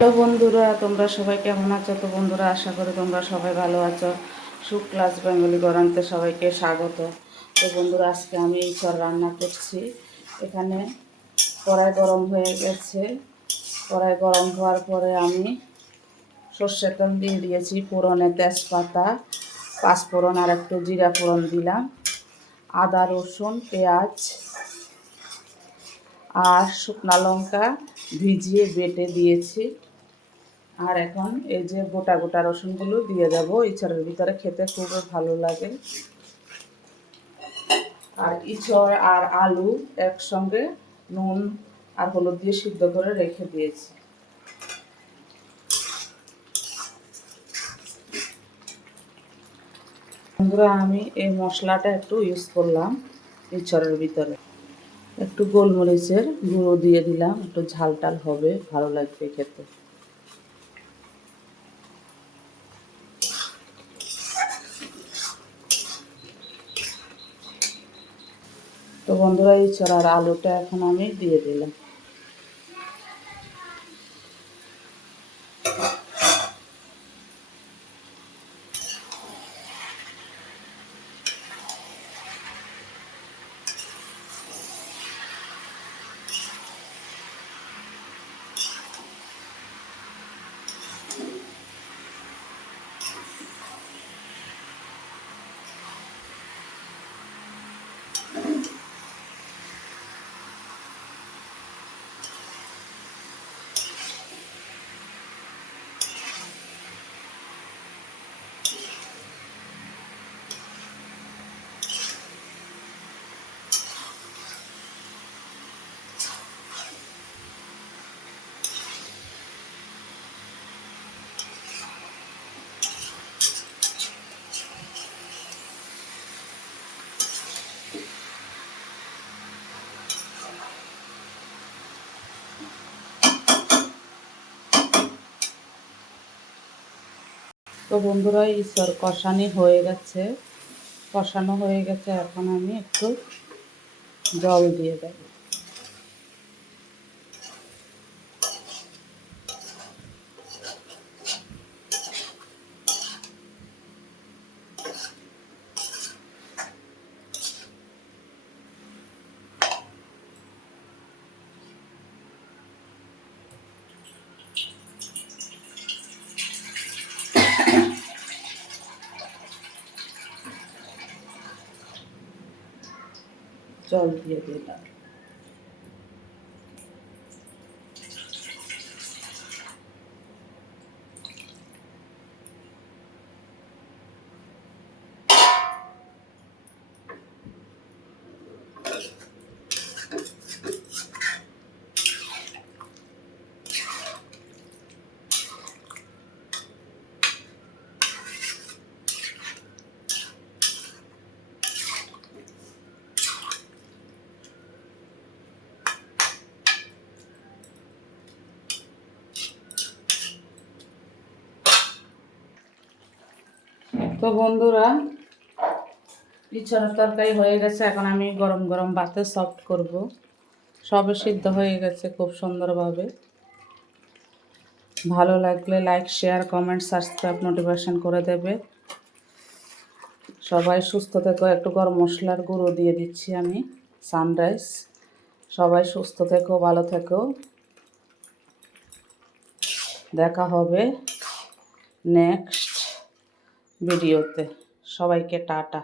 তো বন্ধুরা, তোমরা সবাই কেমন আছো? তো বন্ধুরা, আশা করি তোমরা সবাই ভালো আছো। সুখ ক্লাস বেঙ্গলি গড়ান্তে সবাইকে স্বাগত। তো বন্ধুরা, আজকে আমি ইঁচড় রান্না করছি। এখানে কড়াই গরম হয়ে গেছে। কড়াই গরম হওয়ার পরে আমি সর্ষের তেল দিয়ে দিয়েছি, ফোড়নে তেজপাতা, পাঁচফোড়ন আর একটু জিরা ফোড়ন দিলাম, আদা রসুন পেঁয়াজ আর শুকনো লঙ্কা ভিজিয়ে বেটে দিয়েছি। আর এখন এই যে গোটা গোটা রসুনগুলো দিয়ে দেবো। ইঁচড়ের ভিতরে খেতে খুব ভালো লাগে। আর ইঁচড় আর আলু একসঙ্গে নুন আর হলুদ দিয়ে সিদ্ধ করে রেখে দিয়েছি। বন্ধুরা, আমি এই মশলাটা একটু ইউজ করলাম ইঁচড়ের ভিতরে। একটু গোলমরিচের গুঁড়ো দিয়ে দিলাম, একটু ঝাল টাল হবে, ভালো লাগবে খেতে। তো বন্ধুরা, ইঁচড় আর আলুটা এখন আমি দিয়ে দিলাম। তো বন্ধুরা, ইঁচড় কষানো হয়ে গেছে। এখন আমি একটু জল দিয়ে দেব। জল দিয়ে দিলাম। তো বন্ধুরা, ইঁচড়ের তরকারি হয়ে গেছে। এখন আমি গরম গরম ভাতে সফট করব। সবে সিদ্ধ হয়ে গেছে খুব সুন্দরভাবে। ভালো লাগলে like share comment subscribe notification করে দেবে। সবাই সুস্থ থেকো। একটু গরম মশলার গুঁড়ো দিয়ে দিচ্ছি আমি, সানরাইজ। সবাই সুস্থ থেকো, ভালো থেকো। দেখা হবে নেক্সট ভিডিওতে। সবাইকে টাটা।